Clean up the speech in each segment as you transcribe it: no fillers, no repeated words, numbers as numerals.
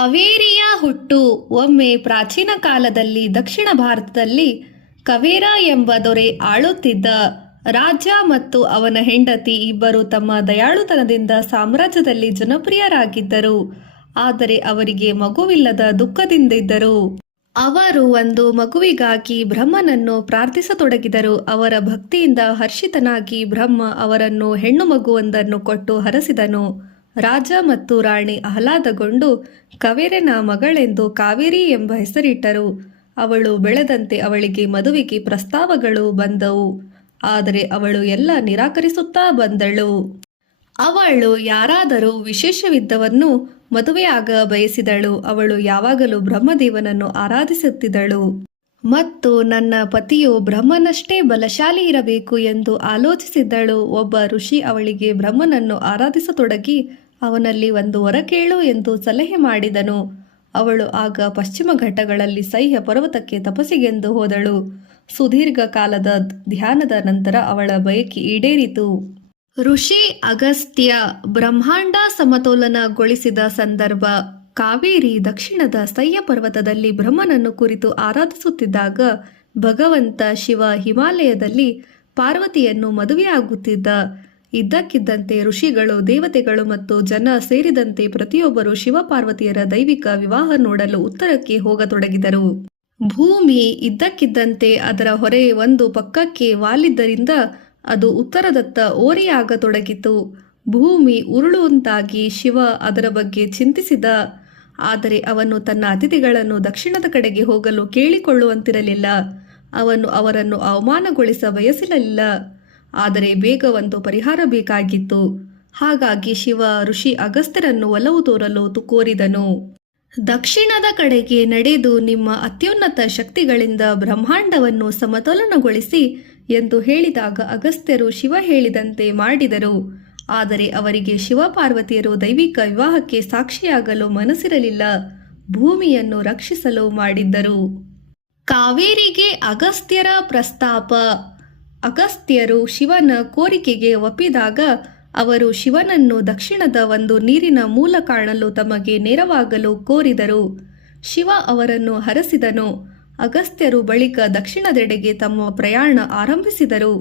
ಕಾವೇರಿಯ ಹುಟ್ಟು. ಒಮ್ಮೆ ಪ್ರಾಚೀನ ಕಾಲದಲ್ಲಿ ದಕ್ಷಿಣ ಭಾರತದಲ್ಲಿ ಕವೇರ ಎಂಬ ದೊರೆ ಆಳುತ್ತಿದ್ದ. ರಾಜ ಮತ್ತು ಅವನ ಹೆಂಡತಿ ಇಬ್ಬರು ತಮ್ಮ ದಯಾಳುತನದಿಂದ ಸಾಮ್ರಾಜ್ಯದಲ್ಲಿ ಜನಪ್ರಿಯರಾಗಿದ್ದರು. ಆದರೆ ಅವರಿಗೆ ಮಗುವಿಲ್ಲದ ದುಃಖದಿಂದಿದ್ದರು. ಅವರು ಒಂದು ಮಗುವಿಗಾಗಿ ಬ್ರಹ್ಮನನ್ನು ಪ್ರಾರ್ಥಿಸತೊಡಗಿದರು. ಅವರ ಭಕ್ತಿಯಿಂದ ಹರ್ಷಿತನಾಗಿ ಬ್ರಹ್ಮ ಅವರನ್ನು ಹೆಣ್ಣು ಮಗುವೊಂದನ್ನು ಕೊಟ್ಟು ಹರಸಿದನು. ರಾಜ ಮತ್ತು ರಾಣಿ ಆಹ್ಲಾದಗೊಂಡು ಕವೇರನ ಮಗಳೆಂದು ಕಾವೇರಿ ಎಂಬ ಹೆಸರಿಟ್ಟರು. ಅವಳು ಬೆಳೆದಂತೆ ಅವಳಿಗೆ ಮದುವೆಗೆ ಪ್ರಸ್ತಾವಗಳು ಬಂದವು. ಆದರೆ ಅವಳು ಎಲ್ಲ ನಿರಾಕರಿಸುತ್ತಾ ಬಂದಳು. ಅವಳು ಯಾರಾದರೂ ವಿಶೇಷವಿದ್ದವನ್ನು ಮದುವೆಯಾಗ ಬಯಸಿದಳು. ಅವಳು ಯಾವಾಗಲೂ ಬ್ರಹ್ಮದೇವನನ್ನು ಆರಾಧಿಸುತ್ತಿದ್ದಳು ಮತ್ತು ನನ್ನ ಪತಿಯು ಬ್ರಹ್ಮನಷ್ಟೇ ಬಲಶಾಲಿ ಇರಬೇಕು ಎಂದು ಆಲೋಚಿಸಿದ್ದಳು. ಒಬ್ಬ ಋಷಿ ಅವಳಿಗೆ ಬ್ರಹ್ಮನನ್ನು ಆರಾಧಿಸತೊಡಗಿ ಅವನಲ್ಲಿ ಒಂದು ವರ ಕೇಳು ಎಂದು ಸಲಹೆ ಮಾಡಿದನು. ಅವಳು ಆಗ ಪಶ್ಚಿಮ ಘಟ್ಟಗಳಲ್ಲಿ ಸಹ್ಯ ಪರ್ವತಕ್ಕೆ ತಪಸ್ಸಿಗೆಂದು ಹೋದಳು. ಸುದೀರ್ಘ ಕಾಲದ ಧ್ಯಾನದ ನಂತರ ಅವಳ ಬಯಕೆ ಈಡೇರಿತು. ಋಷಿ ಅಗಸ್ತ್ಯ ಬ್ರಹ್ಮಾಂಡ ಸಮತೋಲನಗೊಳಿಸಿದ ಸಂದರ್ಭ. ಕಾವೇರಿ ದಕ್ಷಿಣದ ಸಹ್ಯ ಪರ್ವತದಲ್ಲಿ ಬ್ರಹ್ಮನನ್ನು ಕುರಿತು ಆರಾಧಿಸುತ್ತಿದ್ದಾಗ ಭಗವಂತ ಶಿವ ಹಿಮಾಲಯದಲ್ಲಿ ಪಾರ್ವತಿಯನ್ನು ಮದುವೆಯಾಗುತ್ತಿದ್ದ. ಇದ್ದಕ್ಕಿದ್ದಂತೆ ಋಷಿಗಳು, ದೇವತೆಗಳು ಮತ್ತು ಜನ ಸೇರಿದಂತೆ ಪ್ರತಿಯೊಬ್ಬರು ಶಿವಪಾರ್ವತಿಯರ ದೈವಿಕ ವಿವಾಹ ನೋಡಲು ಉತ್ತರಕ್ಕೆ ಹೋಗತೊಡಗಿದರು. ಭೂಮಿ ಇದ್ದಕ್ಕಿದ್ದಂತೆ ಅದರ ಹೊರೆ ಒಂದು ಪಕ್ಕಕ್ಕೆ ವಾಲಿದ್ದರಿಂದ ಅದು ಉತ್ತರದತ್ತ ಓರೆಯಾಗತೊಡಗಿತು. ಭೂಮಿ ಉರುಳುವಂತಾಗಿ ಶಿವ ಅದರ ಬಗ್ಗೆ ಚಿಂತಿಸಿದ. ಆದರೆ ಅವನು ತನ್ನ ಅತಿಥಿಗಳನ್ನು ದಕ್ಷಿಣದ ಕಡೆಗೆ ಹೋಗಲು ಕೇಳಿಕೊಳ್ಳುವಂತಿರಲಿಲ್ಲ. ಅವನು ಅವರನ್ನು ಅವಮಾನಗೊಳಿಸ ಬಯಸಲಿಲ್ಲ. ಆದರೆ ಬೇಗ ಒಂದು ಪರಿಹಾರ ಬೇಕಾಗಿತ್ತು. ಹಾಗಾಗಿ ಶಿವ ಋಷಿ ಅಗಸ್ತ್ಯರನ್ನು ಒಲವು ತೋರಲು ಕೋರಿದನು. ದಕ್ಷಿಣದ ಕಡೆಗೆ ನಡೆದು ನಿಮ್ಮ ಅತ್ಯುನ್ನತ ಶಕ್ತಿಗಳಿಂದ ಬ್ರಹ್ಮಾಂಡವನ್ನು ಸಮತೋಲನಗೊಳಿಸಿ ಎಂದು ಹೇಳಿದಾಗ ಅಗಸ್ತ್ಯರು ಶಿವ ಹೇಳಿದಂತೆ ಮಾಡಿದರು. ಆದರೆ ಅವರಿಗೆ ಶಿವಪಾರ್ವತಿಯರು ದೈವಿಕ ವಿವಾಹಕ್ಕೆ ಸಾಕ್ಷಿಯಾಗಲು ಮನಸ್ಸಿರಲಿಲ್ಲ. ಭೂಮಿಯನ್ನು ರಕ್ಷಿಸಲು ಮಾಡಿದ್ದರು. ಕಾವೇರಿಗೆ ಅಗಸ್ತ್ಯರ ಪ್ರಸ್ತಾಪ. ಅಗಸ್ತ್ಯರು ಶಿವನ ಕೋರಿಕೆಗೆ ಒಪ್ಪಿದಾಗ ಅವರು ಶಿವನನ್ನು ದಕ್ಷಿಣದ ಒಂದು ನೀರಿನ ಮೂಲ ಕಾಣಲು ತಮಗೆ ನೆರವಾಗಲು ಕೋರಿದರು. ಶಿವ ಅವರನ್ನು ಹರಸಿದನು. ಅಗಸ್ತ್ಯರು ಬಳಿಕ ದಕ್ಷಿಣದೆಡೆಗೆ ತಮ್ಮ ಪ್ರಯಾಣ ಆರಂಭಿಸಿದರು.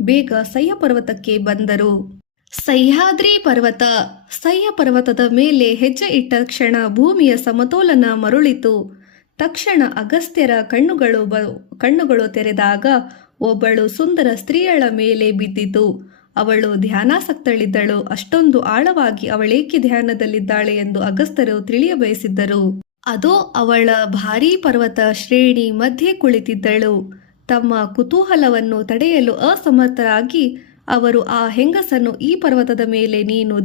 ಬೇಗ ಸಹ್ಯ ಪರ್ವತಕ್ಕೆ ಬಂದರು. ಸಹ್ಯಾದ್ರಿ ಪರ್ವತ. ಸಹ್ಯ ಪರ್ವತದ ಮೇಲೆ ಹೆಜ್ಜೆ ಇಟ್ಟ ಕ್ಷಣ ಭೂಮಿಯ ಸಮತೋಲನ ಮರುಳಿತು. ತಕ್ಷಣ ಅಗಸ್ತ್ಯರ ಕಣ್ಣುಗಳು ತೆರೆದಾಗ ಒಬ್ಬಳು ಸುಂದರ ಸ್ತ್ರೀಯಳ ಮೇಲೆ ಬಿದ್ದಿತು. ಅವಳು ಧ್ಯಾನಾಸಕ್ತಳಿದ್ದಳು. ಅಷ್ಟೊಂದು ಆಳವಾಗಿ ಅವಳೇಕೆ ಧ್ಯಾನದಲ್ಲಿದ್ದಾಳೆ ಎಂದು ಅಗಸ್ತ್ಯರು ತಿಳಿಯಬಯಸಿದ್ದರು. ಅದೋ ಅವಳ ಭಾರೀ ಪರ್ವತ ಶ್ರೇಣಿ ಮಧ್ಯೆ ಕುಳಿತಿದ್ದಳು. ತಮ್ಮ ಕುತೂಹಲವನ್ನು ತಡೆಯಲು ಅಸಮರ್ಥರಾಗಿ ಅವರು ಆ ಹೆಂಗಸನ್ನು, ಈ ಪರ್ವತದ ಮೇಲೆ ನೀನು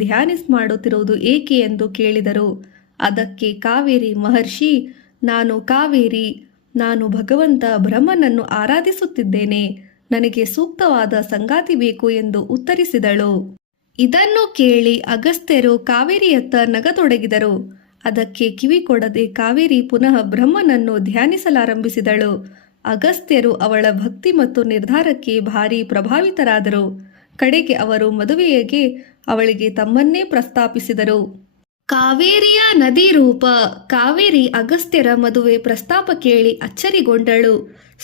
ಮಾಡುತ್ತಿರುವುದು ಏಕೆ ಎಂದು ಕೇಳಿದರು. ಅದಕ್ಕೆ ಕಾವೇರಿ ಮಹರ್ಷಿ, ನಾನು ಕಾವೇರಿ, ನಾನು ಭಗವಂತ ಬ್ರಹ್ಮನನ್ನು ಆರಾಧಿಸುತ್ತಿದ್ದೇನೆ. ನನಗೆ ಸೂಕ್ತವಾದ ಸಂಗಾತಿ ಬೇಕು ಎಂದು ಉತ್ತರಿಸಿದಳು. ಇದನ್ನು ಕೇಳಿ ಅಗಸ್ತ್ಯರು ಕಾವೇರಿಯತ್ತ ನಗತೊಡಗಿದರು. ಅದಕ್ಕೆ ಕಿವಿ ಕೊಡದೆ ಕಾವೇರಿ ಪುನಃ ಬ್ರಹ್ಮನನ್ನು ಧ್ಯಾನಿಸಲಾರಂಭಿಸಿದಳು. ಅಗಸ್ತ್ಯರು ಅವಳ ಭಕ್ತಿ ಮತ್ತು ನಿರ್ಧಾರಕ್ಕೆ ಭಾರಿ ಪ್ರಭಾವಿತರಾದರು. ಕಡೆಗೆ ಅವರು ಮದುವೆಗೆ ಅವಳಿಗೆ ತಮ್ಮನ್ನೇ ಪ್ರಸ್ತಾಪಿಸಿದರು. ಕಾವೇರಿಯ ನದಿ ರೂಪ. ಕಾವೇರಿ ಅಗಸ್ತ್ಯರ ಮದುವೆ ಪ್ರಸ್ತಾಪ ಕೇಳಿ ಅಚ್ಚರಿಗೊಂಡಳು.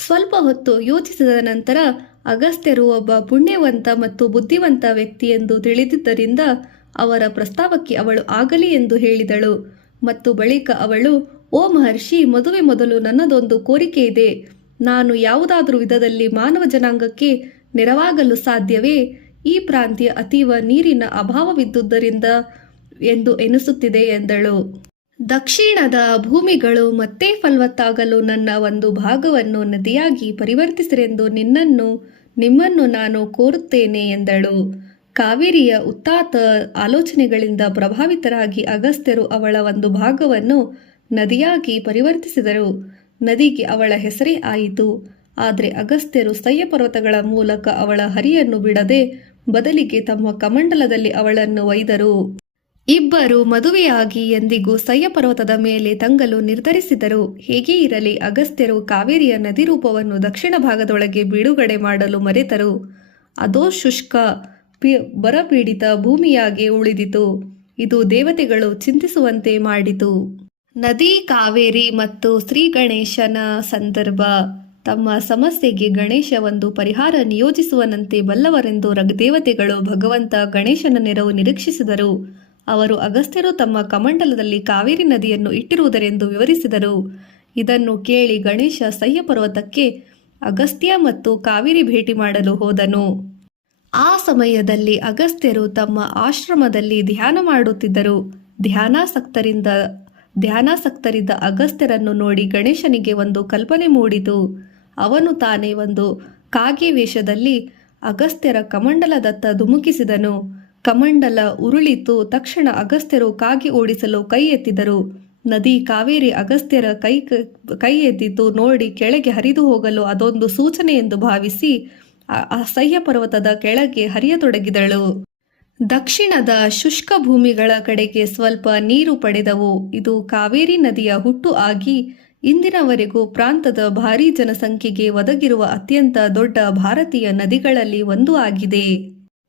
ಸ್ವಲ್ಪ ಹೊತ್ತು ಯೋಚಿಸಿದ ನಂತರ ಅಗಸ್ತ್ಯರು ಒಬ್ಬ ಪುಣ್ಯವಂತ ಮತ್ತು ಬುದ್ಧಿವಂತ ವ್ಯಕ್ತಿ ಎಂದು ತಿಳಿದಿದ್ದರಿಂದ ಅವರ ಪ್ರಸ್ತಾವಕ್ಕೆ ಅವಳು ಆಗಲಿ ಎಂದು ಹೇಳಿದಳು. ಮತ್ತು ಬಳಿಕ ಅವಳು, ಓ ಮಹರ್ಷಿ, ಮದುವೆ ಮೊದಲು ನನ್ನದೊಂದು ಕೋರಿಕೆ ಇದೆ. ನಾನು ಯಾವುದಾದರೂ ವಿಧದಲ್ಲಿ ಮಾನವ ಜನಾಂಗಕ್ಕೆ ನೆರವಾಗಲು ಸಾಧ್ಯವೇ? ಈ ಪ್ರಾಂತ್ಯ ಅತೀವ ನೀರಿನ ಅಭಾವವಿದ್ದುದರಿಂದ ಎಂದು ಎನಿಸುತ್ತಿದೆ ಎಂದಳು. ದಕ್ಷಿಣದ ಭೂಮಿಗಳು ಮತ್ತೆ ಫಲವತ್ತಾಗಲು ನನ್ನ ಒಂದು ಭಾಗವನ್ನು ನದಿಯಾಗಿ ಪರಿವರ್ತಿಸಿರೆಂದು ನಿಮ್ಮನ್ನು ನಾನು ಕೋರುತ್ತೇನೆ ಎಂದಳು. ಕಾವೇರಿಯ ಉತ್ತಾತ ಆಲೋಚನೆಗಳಿಂದ ಪ್ರಭಾವಿತರಾಗಿ ಅಗಸ್ತ್ಯರು ಅವಳ ಒಂದು ಭಾಗವನ್ನು ನದಿಯಾಗಿ ಪರಿವರ್ತಿಸಿದರು. ನದಿಗೆ ಅವಳ ಹೆಸರೇ ಆಯಿತು. ಆದರೆ ಅಗಸ್ತ್ಯರು ಸಹ್ಯ ಪರ್ವತಗಳ ಮೂಲಕ ಅವಳ ಹರಿಯನ್ನು ಬಿಡದೆ ಬದಲಿಗೆ ತಮ್ಮ ಕಮಂಡಲದಲ್ಲಿ ಅವಳನ್ನು ಒಯ್ದರು. ಇಬ್ಬರು ಮದುವೆಯಾಗಿ ಎಂದಿಗೂ ಸಹ್ಯ ಪರ್ವತದ ಮೇಲೆ ತಂಗಲು ನಿರ್ಧರಿಸಿದರು. ಹೇಗೇ ಇರಲಿ, ಅಗಸ್ತ್ಯರು ಕಾವೇರಿಯ ನದಿ ರೂಪವನ್ನು ದಕ್ಷಿಣ ಭಾಗದೊಳಗೆ ಬಿಡುಗಡೆ ಮಾಡಲು ಮರೆತರು. ಅದೋ ಶುಷ್ಕ ಬರಪೀಡಿತ ಭೂಮಿಯಾಗಿ ಉಳಿದಿತು. ಇದು ದೇವತೆಗಳು ಚಿಂತಿಸುವಂತೆ ಮಾಡಿತು. ನದಿ ಕಾವೇರಿ ಮತ್ತು ಶ್ರೀ ಗಣೇಶನ ಸಂದರ್ಭ. ತಮ್ಮ ಸಮಸ್ಯೆಗೆ ಗಣೇಶ ಒಂದು ಪರಿಹಾರ ನಿಯೋಜಿಸುವನಂತೆ ಬಲ್ಲವರೆಂದು ದೇವತೆಗಳು ಭಗವಂತ ಗಣೇಶನ ನೆರವು ನಿರೀಕ್ಷಿಸಿದರು. ಅವರು ಅಗಸ್ತ್ಯರು ತಮ್ಮ ಕಮಂಡಲದಲ್ಲಿ ಕಾವೇರಿ ನದಿಯನ್ನು ಇಟ್ಟಿರುವುದರೆಂದು ವಿವರಿಸಿದರು. ಇದನ್ನು ಕೇಳಿ ಗಣೇಶ ಸಹ್ಯ ಪರ್ವತಕ್ಕೆ ಅಗಸ್ತ್ಯ ಮತ್ತು ಕಾವೇರಿ ಭೇಟಿ ಮಾಡಲು ಹೋದನು. ಆ ಸಮಯದಲ್ಲಿ ಅಗಸ್ತ್ಯರು ತಮ್ಮ ಆಶ್ರಮದಲ್ಲಿ ಧ್ಯಾನ ಮಾಡುತ್ತಿದ್ದರು. ಧ್ಯಾನಾಸಕ್ತರಿದ್ದ ಅಗಸ್ತ್ಯರನ್ನು ನೋಡಿ ಗಣೇಶನಿಗೆ ಒಂದು ಕಲ್ಪನೆ ಮೂಡಿತು. ಅವನು ತಾನೇ ಒಂದು ಕಾಗೆ ವೇಷದಲ್ಲಿ ಅಗಸ್ತ್ಯರ ಕಮಂಡಲದತ್ತ ಧುಮುಕಿಸಿದನು. ಕಮಂಡಲ ಉರುಳಿತು. ತಕ್ಷಣ ಅಗಸ್ತ್ಯರು ಕಾಗೆ ಓಡಿಸಲು ಕೈ ಎತ್ತಿದರು. ನದಿ ಕಾವೇರಿ ಅಗಸ್ತ್ಯರ ಕೈ ಎದ್ದಿತು ನೋಡಿ ಕೆಳಗೆ ಹರಿದು ಹೋಗಲು ಅದೊಂದು ಸೂಚನೆ ಎಂದು ಭಾವಿಸಿ ಅಸಹ್ಯ ಪರ್ವತದ ಕೆಳಗೆ ಹರಿಯತೊಡಗಿದಳು. ದಕ್ಷಿಣದ ಶುಷ್ಕ ಭೂಮಿಗಳ ಕಡೆಗೆ ಸ್ವಲ್ಪ ನೀರು ಪಡೆದವು. ಇದು ಕಾವೇರಿ ನದಿಯ ಹುಟ್ಟು ಆಗಿ ಇಂದಿನವರೆಗೂ ಪ್ರಾಂತದ ಭಾರೀ ಜನಸಂಖ್ಯೆಗೆ ಒದಗಿರುವ ಅತ್ಯಂತ ದೊಡ್ಡ ಭಾರತೀಯ ನದಿಗಳಲ್ಲಿ ಒಂದು ಆಗಿದೆ.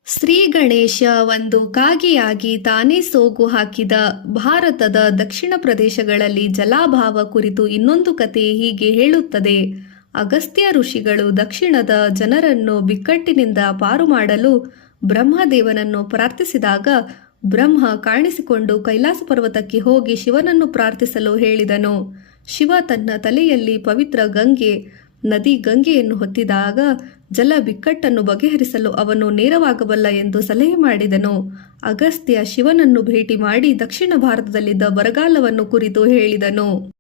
ಶ್ರೀ ಗಣೇಶ ಒಂದು ಕಾಗೆಯಾಗಿ ತಾನೇ ಸೋಗು ಹಾಕಿದ. ಭಾರತದ ದಕ್ಷಿಣ ಪ್ರದೇಶಗಳಲ್ಲಿ ಜಲಾಭಾವ ಕುರಿತು ಇನ್ನೊಂದು ಕತೆ ಹೀಗೆ ಹೇಳುತ್ತದೆ. ಅಗಸ್ತ್ಯ ಋಷಿಗಳು ದಕ್ಷಿಣದ ಜನರನ್ನು ಬಿಕ್ಕಟ್ಟಿನಿಂದ ಪಾರು ಮಾಡಲು ಬ್ರಹ್ಮದೇವನನ್ನು ಪ್ರಾರ್ಥಿಸಿದಾಗ ಬ್ರಹ್ಮ ಕಾಣಿಸಿಕೊಂಡು ಕೈಲಾಸ ಪರ್ವತಕ್ಕೆ ಹೋಗಿ ಶಿವನನ್ನು ಪ್ರಾರ್ಥಿಸಲು ಹೇಳಿದನು. ಶಿವ ತನ್ನ ತಲೆಯಲ್ಲಿ ಪವಿತ್ರ ನದಿ ಗಂಗೆಯನ್ನು ಹೊತ್ತಿದಾಗ ಜಲ ಬಿಕ್ಕಟ್ಟನ್ನು ಬಗೆಹರಿಸಲು ಅವನು ನೇರವಾಗಬಲ್ಲ ಎಂದು ಸಲಹೆ ಮಾಡಿದನು. ಅಗಸ್ತ್ಯ ಶಿವನನ್ನು ಭೇಟಿ ಮಾಡಿ ದಕ್ಷಿಣ ಭಾರತದಲ್ಲಿದ್ದ ಬರಗಾಲವನ್ನು ಕುರಿತು ಹೇಳಿದನು.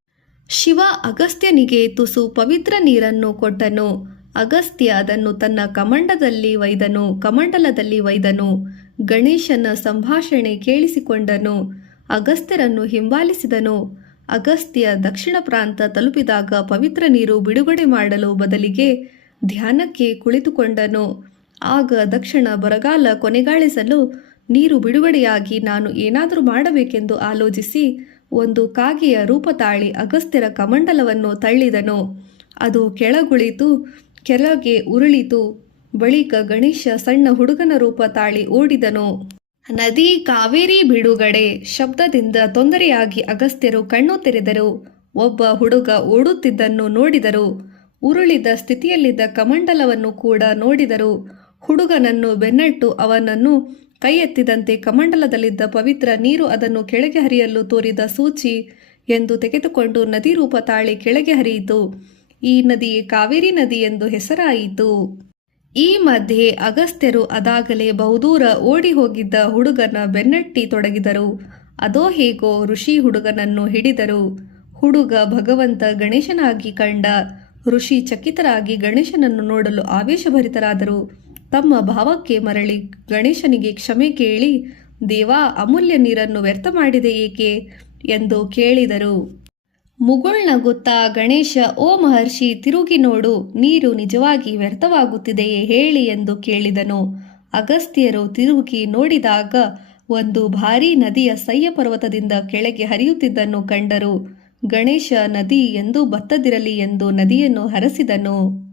ಶಿವ ಅಗಸ್ತ್ಯನಿಗೆ ತುಸು ಪವಿತ್ರ ನೀರನ್ನು ಕೊಟ್ಟನು. ಅಗಸ್ತ್ಯ ಅದನ್ನು ತನ್ನ ಕಮಂಡಲದಲ್ಲಿ ಒಯ್ದನು. ಗಣೇಶನ ಸಂಭಾಷಣೆ ಕೇಳಿಸಿಕೊಂಡನು. ಅಗಸ್ತ್ಯರನ್ನು ಹಿಂಬಾಲಿಸಿದನು. ಅಗಸ್ತ್ಯ ದಕ್ಷಿಣ ಪ್ರಾಂತ ತಲುಪಿದಾಗ ಪವಿತ್ರ ನೀರು ಬಿಡುಗಡೆ ಮಾಡಲು ಬದಲಿಗೆ ಧ್ಯಾನಕ್ಕೆ ಕುಳಿತುಕೊಂಡನು. ಆಗ ದಕ್ಷಿಣ ಬರಗಾಲ ಕೊನೆಗಾಣಿಸಲು ನೀರು ಬಿಡುಗಡೆಯಾಗಿ ನಾನು ಏನಾದರೂ ಮಾಡಬೇಕೆಂದು ಆಲೋಚಿಸಿ ಒಂದು ಕಾಗೆಯ ರೂಪ ತಾಳಿ ಅಗಸ್ತ್ಯರ ಕಮಂಡಲವನ್ನು ತಳ್ಳಿದನು. ಅದು ಕೆಳಗೆ ಉರುಳಿತು. ಬಳಿಕ ಗಣೇಶ ಸಣ್ಣ ಹುಡುಗನ ರೂಪ ತಾಳಿ ಓಡಿದನು. ನದಿ ಕಾವೇರಿ ಬಿಡುಗಡೆ ಶಬ್ದದಿಂದ ತೊಂದರೆಯಾಗಿ ಅಗಸ್ತ್ಯರು ಕಣ್ಣು ತೆರೆದರು. ಒಬ್ಬ ಹುಡುಗ ಓಡುತ್ತಿದ್ದನ್ನು ನೋಡಿದರು. ಉರುಳಿದ ಸ್ಥಿತಿಯಲ್ಲಿದ್ದ ಕಮಂಡಲವನ್ನು ಕೂಡ ನೋಡಿದರು. ಹುಡುಗನನ್ನು ಬೆನ್ನಟ್ಟು ಅವನನ್ನು ಕೈ ಎತ್ತಿದಂತೆ ಕಮಂಡಲದಲ್ಲಿದ್ದ ಪವಿತ್ರ ನೀರು ಅದನ್ನು ಕೆಳಗೆ ಹರಿಯಲು ತೋರಿದ ಸೂಚಿ ಎಂದು ತೆಗೆದುಕೊಂಡು ನದಿ ರೂಪ ತಾಳಿ ಕೆಳಗೆ ಹರಿಯಿತು. ಈ ನದಿ ಕಾವೇರಿ ನದಿ ಎಂದು ಹೆಸರಾಯಿತು. ಈ ಮಧ್ಯೆ ಅಗಸ್ತ್ಯರು ಅದಾಗಲೇ ಬಹುದೂರ ಓಡಿ ಹೋಗಿದ್ದ ಹುಡುಗನ ಬೆನ್ನಟ್ಟಿ ತೊಡಗಿದರು. ಅದೋ ಹೇಗೋ ಋಷಿ ಹುಡುಗನನ್ನು ಹಿಡಿದರು. ಹುಡುಗ ಭಗವಂತ ಗಣೇಶನಾಗಿ ಕಂಡ. ಋಷಿ ಚಕಿತರಾಗಿ ಗಣೇಶನನ್ನು ನೋಡಲು ಆವೇಶಭರಿತರಾದರು. ತಮ್ಮ ಭಾವಕ್ಕೆ ಮರಳಿ ಗಣೇಶನಿಗೆ ಕ್ಷಮೆ ಕೇಳಿ, ದೇವಾ, ಅಮೂಲ್ಯ ನೀರನ್ನು ವ್ಯರ್ಥ ಮಾಡಿದೆ ಏಕೆ ಎಂದು ಕೇಳಿದರು. ಮುಗುಳ್ನಗುತ್ತಾ ಗಣೇಶ, ಓ ಮಹರ್ಷಿ, ತಿರುಗಿ ನೋಡು, ನೀರು ನಿಜವಾಗಿ ವ್ಯರ್ಥವಾಗುತ್ತಿದೆಯೇ ಹೇಳಿ ಎಂದು ಕೇಳಿದನು. ಅಗಸ್ತ್ಯರು ತಿರುಗಿ ನೋಡಿದಾಗ ಒಂದು ಭಾರೀ ನದಿಯ ಸಹ್ಯ ಪರ್ವತದಿಂದ ಕೆಳಗೆ ಹರಿಯುತ್ತಿದ್ದನ್ನು ಕಂಡರು. ಗಣೇಶ ನದಿ ಎಂದೂ ಬತ್ತದಿರಲಿ ಎಂದು ನದಿಯನ್ನು ಹರಸಿದನು.